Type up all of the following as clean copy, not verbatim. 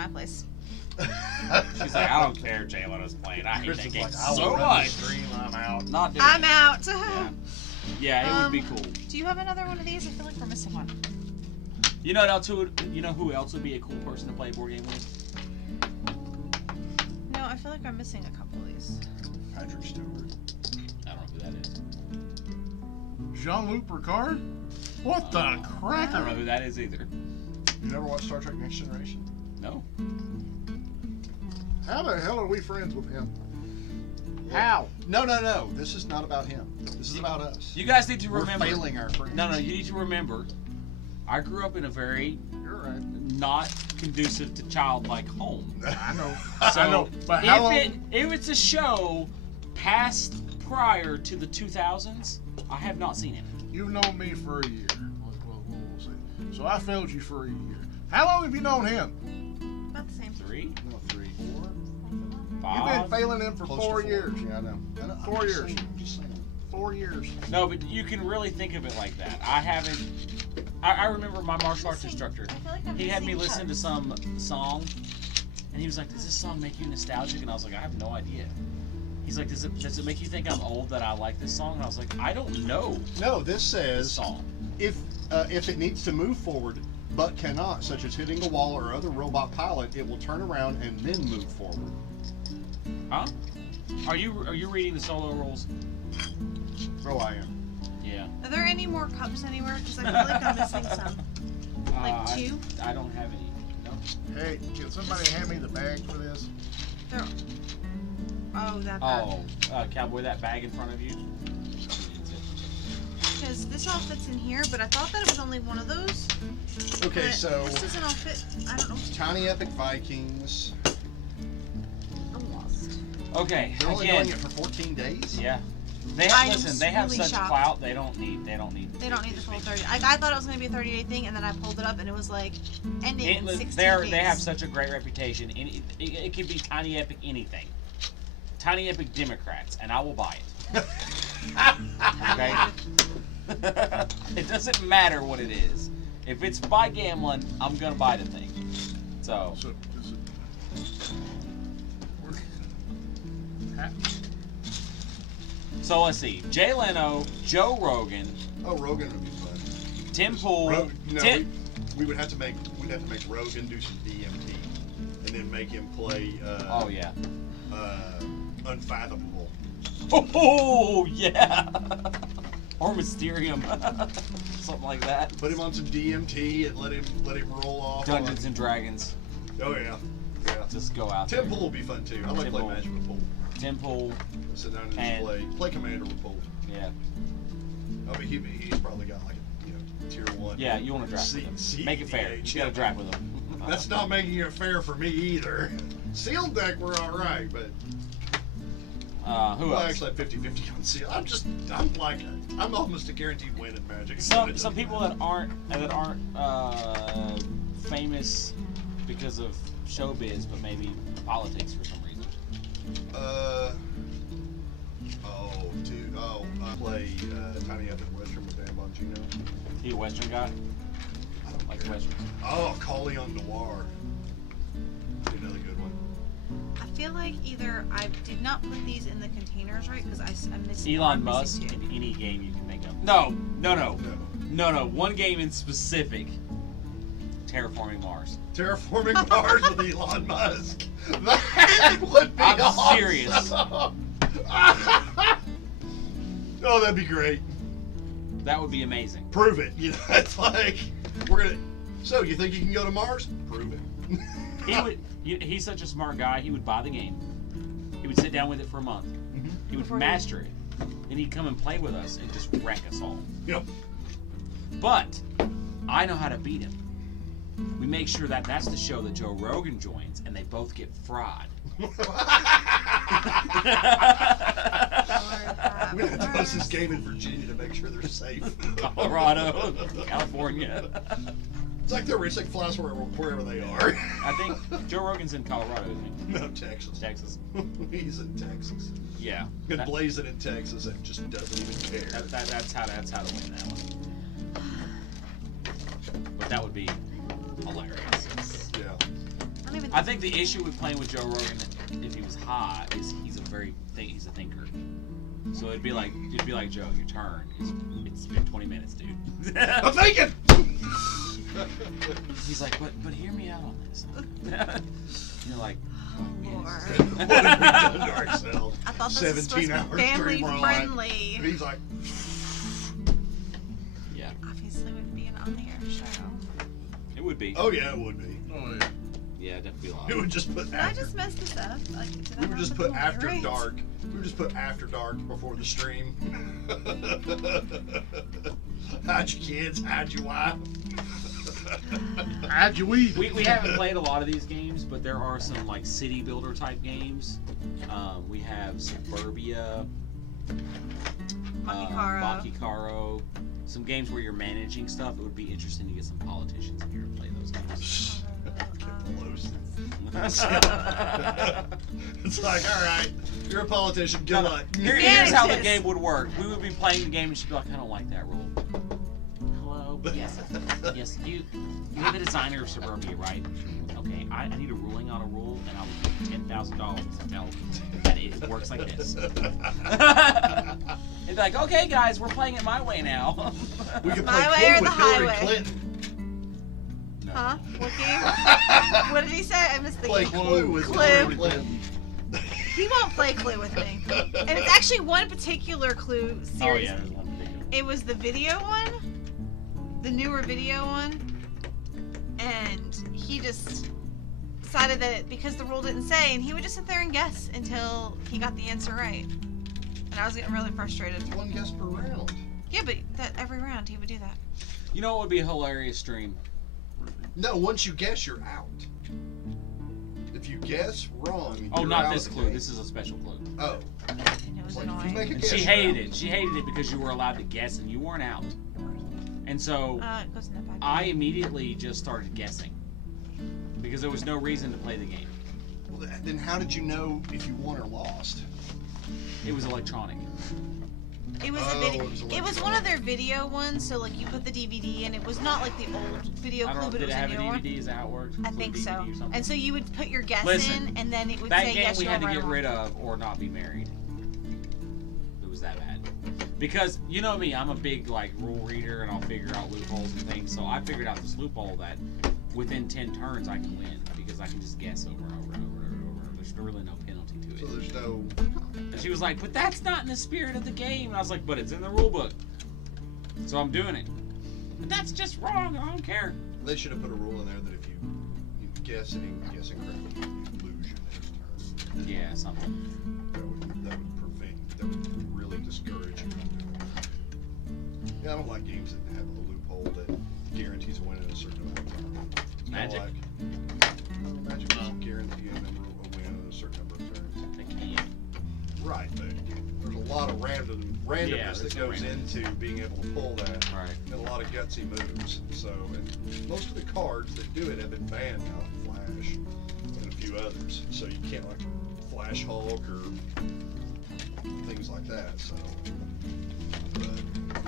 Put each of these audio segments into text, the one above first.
at my place. She's like, I don't care. Jay Leno's playing. I hate that game so run much. the stream, I'm out. Not doing I'm it. out. Yeah, it would be cool. Do you have another one of these? I feel like we're missing one. You know who else would be a cool person to play a board game with? No, I feel like I'm missing a couple of these. Patrick Stewart. I don't know who that is. Jean-Luc Picard? What the I don't know cracker? who that is either. You never watched Star Trek Next Generation? No. How the hell are we friends with him? How? No. This is not about him. This is about us. You guys need to We're remember. failing our friends. No, you need to remember. I grew up in a very You're right. not conducive to childlike home. I know. So I know. But how long? if it's a show past prior to the 2000s, I have not seen it. You've known me for a year. We'll see. So I failed you for a year. How long have you known him? About the same. 3, No, 3, 4. 5. You've been failing him for Close 4 to years. Yeah, I know. 4 years. I'm just saying. 4 years. No, but you can really think of it like that. I haven't. I remember my martial arts instructor. I feel like I'm He had me missing listen to cuts. some song, and he was like, "Does this song make you nostalgic?" And I was like, "I have no idea." He's like, "Does it make you think I'm old that I like this song?" And I was like, "I don't know No, this this says song." if it needs to move forward but cannot, such as hitting a wall or other robot pilot, it will turn around and then move forward. Huh? Are you reading the solo rules? Oh, I am. Yeah. Are there any more cups anywhere? Because I feel like I'm missing some. Like 2? I don't have any. No. Hey, can somebody hand me the bag for this? They're... Oh, that bag. Oh, cowboy, that bag in front of you. Because this all fits in here, but I thought that it was only one of those. Okay, but so this doesn't all fit. I don't know. Tiny Epic Vikings. I'm lost. Okay. They're only Again. doing it for 14 days. Yeah. They I have, was listen. They have really such shocked. clout. They don't need. They don't need the full 30. I thought it was going to be a 30-day thing, and then I pulled it up, and it was like ending in 16 days. They have such a great reputation. It could be Tiny Epic anything. Tiny Epic Democrats, and I will buy it. Okay? It doesn't matter what it is. If it's by gambling, I'm gonna buy the thing. So So, so let's see. Jay Leno, Joe Rogan, Oh, Rogan would be fun. Tim Pool. We would have to make Rogan do some DMT, and then make him play. Oh yeah. Unfathomable. Oh yeah. Or Mysterium. Something like that. Put him on some DMT and let him roll off. Dungeons and Dragons. Oh yeah. Just go out Tim there. Pool will be fun too. I like Tim playing Pool. Magic with Pool. Tim Pool. Sit down and And- just play Commander with Pool. Yeah. I mean, he's probably got like tier 1. Yeah, you want to draft with him. Make it fair. You got to draft with him. That's not making it fair for me either. Sealed deck, we're all right, but Who well, else? actually, I'm 50-50 on Seal. I'm almost a guaranteed win in Magic. Some people that aren't famous because of showbiz, but maybe politics for some reason. I play Tiny Epic Western with Dan Bongino. He a Western guy? I don't Like care. Western. Oh, Callie on Noir. Another good one. I feel like either I did not put these in the containers right because I'm missing. Elon I'm Musk missing in two. any game you can think of. No. One game in specific. Terraforming Mars. Terraforming Mars with Elon Musk. That would be I'm awesome. serious. Oh, that'd be great. That would be amazing. Prove it. You know, it's like we're gonna. So you think you can go to Mars? Prove it. He's such a smart guy. He would buy the game. He would sit down with it for a month. He would Before he- master it. Then he'd come and play with us and just wreck us all. Yep. But I know how to beat him. We make sure that that's the show that Joe Rogan joins, and they both get fried. I'm gonna have to post this game in Virginia to make sure they're safe. Colorado, California. It's like they're racing flies wherever they are. I think Joe Rogan's in Colorado, isn't No, Texas. he? Texas. He's in Texas. Yeah. Been blazing in Texas and just doesn't even care. That's how to win that one. But that would be hilarious. Yeah. I'm even. I think the issue with playing with Joe Rogan, if he was high, is he's a thinker. So it'd be like Joe, your turn. It's been 20 minutes, dude. I'm thinking. He's like, but hear me out on this. You're like, Lord. What have we done to ourselves? I thought this was supposed to 17 be hours family stream we're on. friendly. He's like, yeah, Obviously, would be an on-the-air show. it would be. oh yeah, it would be. Oh, yeah. Yeah, definitely a lot. It would just put Did I after. just mess this up? Like, did I We would not just put put the after right? dark. We would just put after dark before the stream. Hide your kids, hide your wife. How'd you weed? We haven't played a lot of these games, but there are some like city builder type games. We have Suburbia, Monkey Caro, some games where you're managing stuff. It would be interesting to get some politicians in here to play those games. It's like, all right, you're a politician. Good luck. Here's how the Manages. game would work. We would be playing the game, and she'd be like, "I don't like that rule." Hello. Yes. Yes. You're the designer of Suburbia, right? Okay. I need a ruling on a rule, and I'll give you $10,000 to tell that it works like this. They'd be like, "Okay, guys, we're playing it my way now." We could My play way or Clue with the Hillary highway? Clinton. No. Huh? What game? What did he say? I missed the Play game. Clue with Clue. Hillary Clinton. He won't play Clue with me. And it's actually one particular Clue Oh series. yeah, there's one particular. It was the video one, the newer video one, and he just decided that because the rule didn't say, and he would just sit there and guess until he got the answer right. And I was getting really frustrated. One guess per round. Yeah, but that every round he would do that. You know what would be a hilarious stream? No, once you guess, you're out. If you guess wrong, Oh, you're not out this of the clue. game. This is a special clue. Oh, And it was like if you annoying. make a And guess, she you're hated out. it. She hated it because you were allowed to guess and you weren't out. And so It goes in the pipe. I immediately just started guessing because there was no reason to play the game. Well, then how did you know if you won or lost? It was electronic. It was Oh, a video. it was It was one of their video ones. So like you put the DVD, and it was not like the old video I don't Clue, know. but Did it it was a have a newer one. DVD? Is that how it worked? I Clue think DVD so. or something? And so you would put your guess Listen, in, and then it would That say game yes, we no, had to right, get or rid wrong. of or not be married. It was that bad. Because you know me, I'm a big like rule reader and I'll figure out loopholes and things. So I figured out this loophole that within 10 turns I can win because I can just guess over and over and over and over. There's really no penalty to it. So there's no. And she was like, "But that's not in the spirit of the game." And I was like, "But it's in the rule book." So I'm doing it. But that's just wrong. I don't care. They should have put a rule in there that if you guess incorrectly, you lose your next turn. Yeah, something. That would really discourage you from doing it. Yeah, I don't like games that have a loophole that guarantees a win in a certain amount of time. It's kinda Magic? Magic doesn't guarantee a win in a certain number of turns. I can't. Right, but there's a lot of randomness there's that no goes randomness. into being able to pull that. Right. And a lot of gutsy moves. So, and most of the cards that do it have been banned now, like Flash and a few others. So you can't like Flash Hulk or things like that. So, but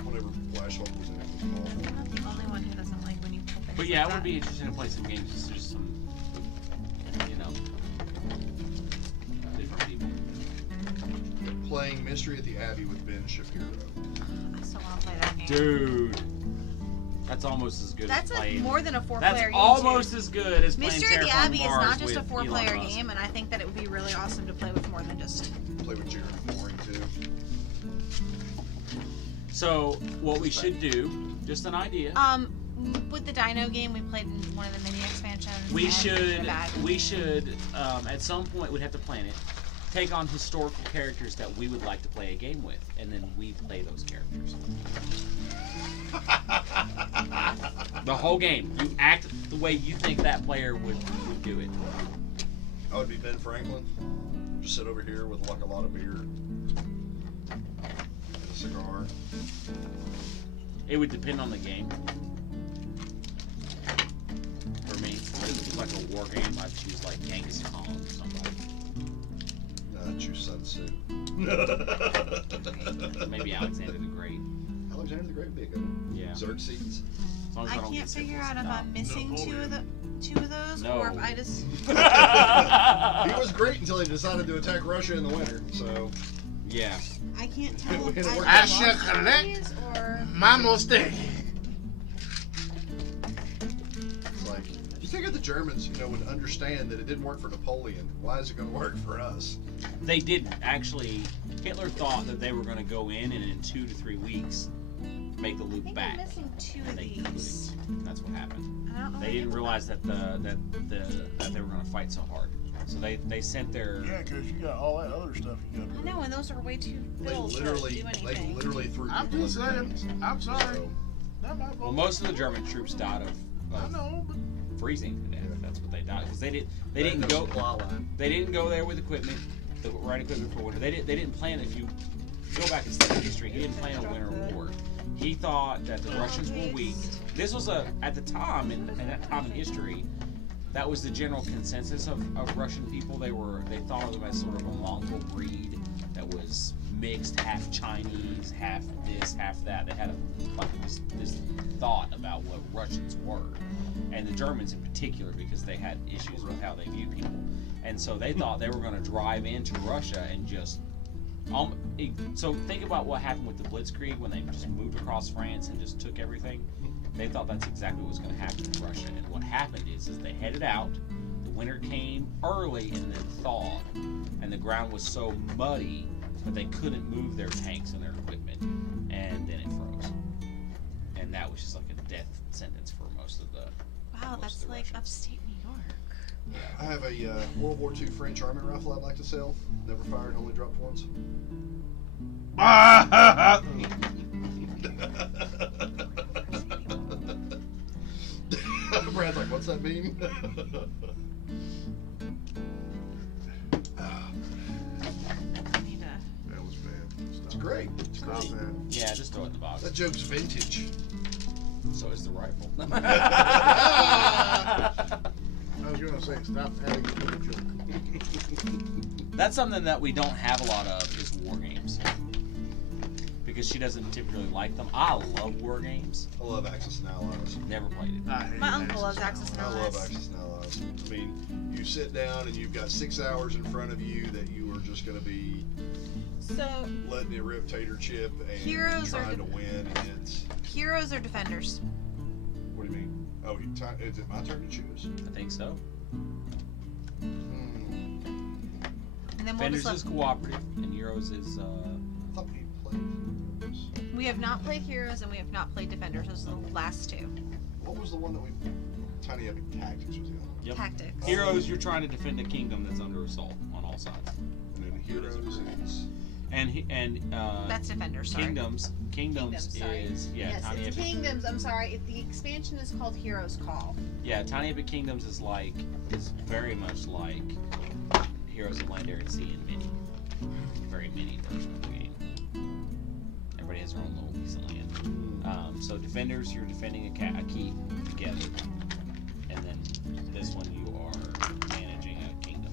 whenever Flash Hulk was in it, it was awful. I'm the only one who doesn't like when you pull things But yeah, like it would be that. interesting to play some games. Just some, different people. Playing Mystery at the Abbey with Ben Shapiro. I still want to play that game. Dude, that's almost as good That's as playing. more than a four-player That's game. almost too. as good as playing Mystery of the Terraforming Abbey is Mars not just a with four-player Elon Musk. game, and I think that it would be really awesome to play with more than just. Play with Jared Boring too. So what we should do, just an idea. With the Dino game, we played in one of the mini expansions. We and should bad. at some point we'd have to plan it. Take on historical characters that we would like to play a game with, and then we play those characters. The whole game. You act the way you think that player would do it. I would be Ben Franklin. Just sit over here with like a lot of beer and a cigar. It would depend on the game. For me, if it was like a war game, I'd choose like Genghis Khan or somebody. No, I'd choose Sun Tzu. Maybe Alexander the Great. Alexander the Great would be a good one. Yeah. Xerxes. As long as I don't can't get figure syphilis out if and I'm missing two of the. 2 of those, No. or if I just. He was great until he decided to attack Russia in the winter. So Yeah. I can't tell It if worked. I I shall lost collect these or. my mistake. it's like, you think the Germans, would understand that it didn't work for Napoleon. Why is it going to work for us? They didn't. Actually, Hitler thought that they were going to go in and in 2 to 3 weeks make the I loop think back. I'm missing 2 And of they these. couldn't. That's what happened. I don't know They where didn't they realize that that they were going to fight so hard. So they sent their. Yeah, because you got all that other stuff you got to I do. know, and those are way too They little to literally, do anything. threw I'm people just in saying. tanks. I'm sorry. So, Not my fault. Well, most of the German troops died I of know, but freezing to death. That's what they died because they didn't no go. supply line. They didn't go there with equipment, the right equipment for winter. They didn't plan. If you go back and study history, he didn't plan a winter war. He thought that the Russians were weak. This was at the time in that time in history, that was the general consensus of Russian people. They thought of them as sort of a Mongol breed that was mixed, half Chinese, half this, half that. They had this thought about what Russians were, and the Germans in particular, because they had issues with how they view people, and so they thought they were going to drive into Russia and just. So think about what happened with the Blitzkrieg when they just moved across France and just took everything. They thought that's exactly what was going to happen in Russia, and what happened is they headed out. The winter came early and then thawed, and the ground was so muddy that they couldn't move their tanks and their equipment, and then it froze. And that was just like a death sentence for most of the. Wow, most that's of the like Russians. upstate New York. I have a World War II French Army rifle I'd like to sell. Never fired, only dropped once. Brad's like, what's that mean? I need to. that was bad. Stop. It's great. It's Stop great. that. Yeah, just throw it in the box. That joke's vintage. So is the rifle. I was gonna say, stop adding to the joke. That's something that we don't have a lot of is war games. Because she doesn't typically like them. I love war games. I love Axis and Allies. Never played it. I hate My uncle Axis loves now. Axis and I Allies. love Axis and Allies. I mean, you sit down and you've got 6 hours in front of you that you are just going to be So, letting it rip tater chip and Heroes are trying to win. And it's, heroes or defenders? what do you mean? Oh, is it my turn to choose? I think so. And then we'll Defenders just is cooperative, and Heroes is. I thought we played Heroes. we have not played heroes and we have not played defenders. Those are the last 2. What was the one that we? Tiny Epic Tactics was the other one. Yep. Tactics. Heroes, you're trying to defend a kingdom that's under assault on all sides. And then Heroes is. And That's defenders. Sorry. Kingdoms sorry. is Yes, Tiny it's Epic. Kingdoms. I'm sorry. The expansion is called Heroes Call. Yeah, Tiny Epic Kingdoms is very much like Heroes of Land, Air, and Sea in mini. Very mini version of the game. Everybody has their own little piece of land. So defenders, you're defending a keep together, and then this one you are managing a kingdom.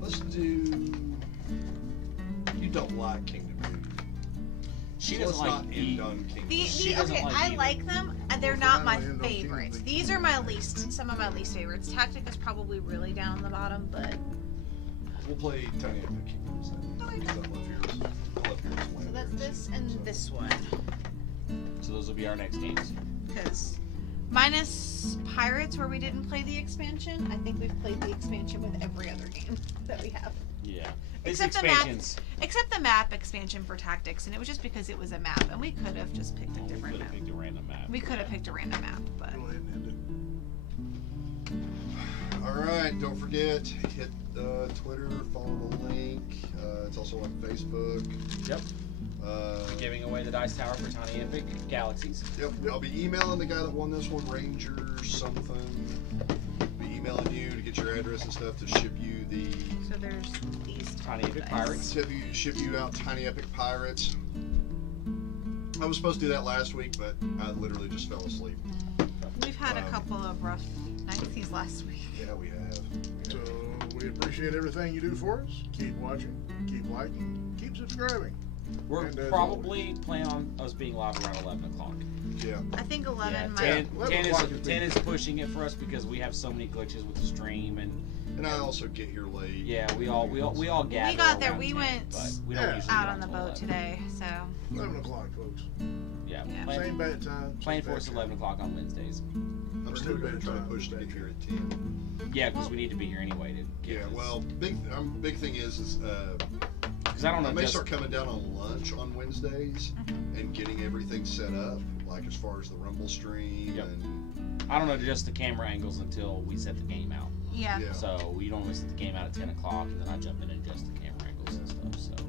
Let's do. You don't like Kingdom, do you? She So doesn't let's like not E. end on Kingdom. She doesn't Okay, like I either. like them. They're Well, not my finally end on favorites. Kingdom. These are my least. Some of my least favorites. Tactic is probably really down the bottom, but We'll play Tiny Epic Kingdoms then. Okay. Because I love Heroes. I love Heroes of Land, so that's Air, and this Sea, and so. this one. So those will be our next games. Because minus Pirates, where we didn't play the expansion, I think we've played the expansion with every other game that we have. Yeah. This Except the map. expansion's. Except the map expansion for Tactics, and it was just because it was a map, and we could have just picked a We different could map. have picked a random map. We could have picked a random map, but Go ahead and end Alright, don't forget, hit Twitter, follow the link. It's also on Facebook. Yep. Uh, Giving away the dice tower for Tiny Epic Galaxies. Yep, I'll be emailing the guy that won this one, Ranger something. Be emailing you to get your address and stuff to ship you the so there's these Tiny Epic dice. Pirates. ship you out Tiny Epic Pirates. I was supposed to do that last week, but I literally just fell asleep. We've had a couple of rough nights these last week. Yeah, we have. it. So we appreciate everything you do for us. Keep watching, keep liking, keep subscribing. We're And as probably planning on us being live around 11 o'clock. Yeah. I think 11 Yeah, might. 10 o'clock is 10 is pushing it for us because we have so many glitches with the stream And I also get here late. yeah, we all gather. We got there. around We 10, went but we don't Yeah. usually out get on the till boat 11. today, so 11 o'clock, folks. Yeah, Yeah. plan, Same bad time. plan same for bad us at time. 11 o'clock on Wednesdays. I'm still going to try to push to get here at 10. Yeah, because we need to be here anyway to get Yeah, this. well, big thing is because I don't know. I may just- start coming down on lunch on Wednesdays and getting everything set up, like as far as the Rumble stream Yep. and I don't know just the camera angles until we set the game out. yeah. yeah. So we normally set the game out at 10 o'clock, and then I jump in and adjust the camera angles and stuff. So.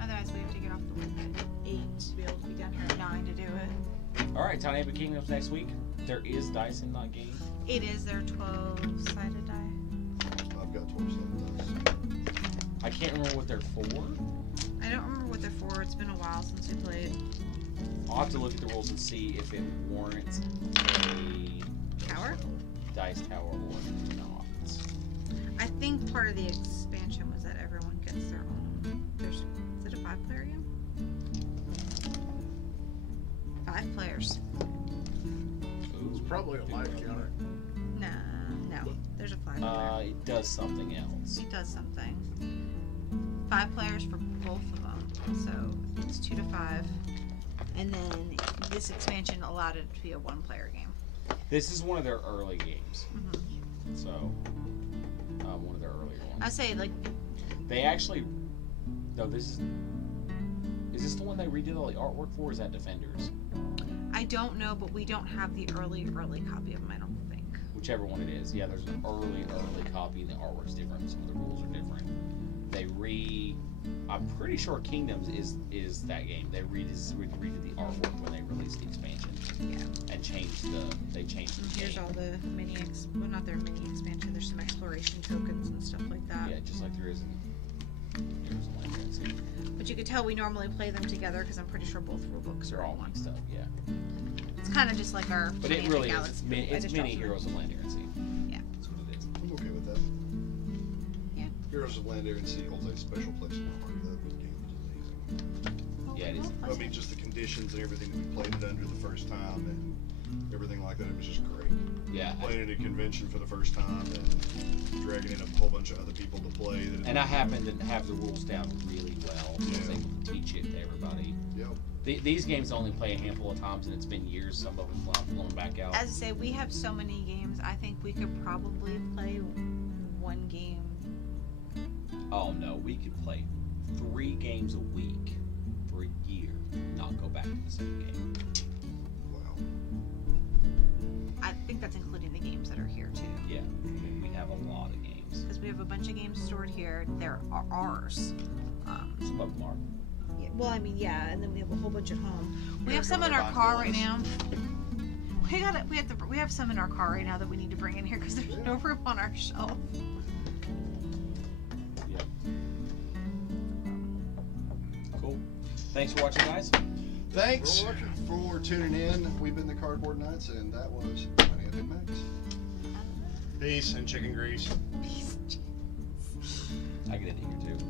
Otherwise, we have to get off the work at 8 to be able to be down here at 9 to do it. All right, Tiny Epic Kingdoms next week. There is dice in that game. It is their 12-sided die. I've got 12 dice. I can't remember what they're for. I don't remember what they're for. It's been a while since we played. I'll have to look at the rules and see if it warrants a Tower? dice tower or not. I think part of the expansion was that everyone gets their own. Is it a 5-player game? 5 players. It's probably a life counter. No. There's a 5-player. It does something else. It does something. 5 players for both of them. So it's 2 to 5. And then this expansion allowed it to be a 1-player game. This is one of their early games. Mm-hmm. So, one of their earlier ones. I say, like, They actually. No, this is. Is this the one they redid all the artwork for? Or is that Defenders? I don't know, but we don't have the early copy of them, I don't think. Whichever one it is. Yeah, there's an early copy, and the artwork's different. Some of the rules are different. I'm pretty sure Kingdoms is that game. They redid the artwork when they released the expansion. Yeah. And changed they changed the Here's game. all the well, not their mini expansion. There's some exploration tokens and stuff like that. Yeah, just like there is in Heroes of Land and Sea. But you could tell we normally play them together because I'm pretty sure both rule books They're are all on one. mixed up, yeah. It's kind of just like our. But it Giant really is. Galaxy. It's I just mini dropped Heroes of Land and Sea. Yeah. That's what it is. I'm okay with that. Yeah. Heroes of Land, Air, and Sea holds a special place in my heart. That game was amazing. Yeah, it is. I mean, just the conditions and everything that we played it under the first time and everything like that, it was just great. Yeah. Playing at a convention for the first time and dragging in a whole bunch of other people to play. And I happen to have the rules down really well. So I was Yeah. able to teach it to everybody. Yep. These games only play a handful of times, and it's been years. Some of them blown back out. As I say, we have so many games. I think we could probably play one game. Oh no, we could play 3 games a week for a year, not go back to the same game. Wow. I think that's including the games that are here too. Yeah, we have a lot of games. Because we have a bunch of games stored here. They're ours. Some of them are. Yeah, well, I mean, yeah, and then we have a whole bunch at home. We Yeah, have some in come our on, car Bob, right Phyllis. now. We have some in our car right now that we need to bring in here because there's no room on our shelf. Yep. Cool. Thanks for watching, guys. Thanks for tuning in. We've been the Cardboard Knights, and that was Tiny Epic Mechs. Peace and chicken grease. Peace. I get into here too.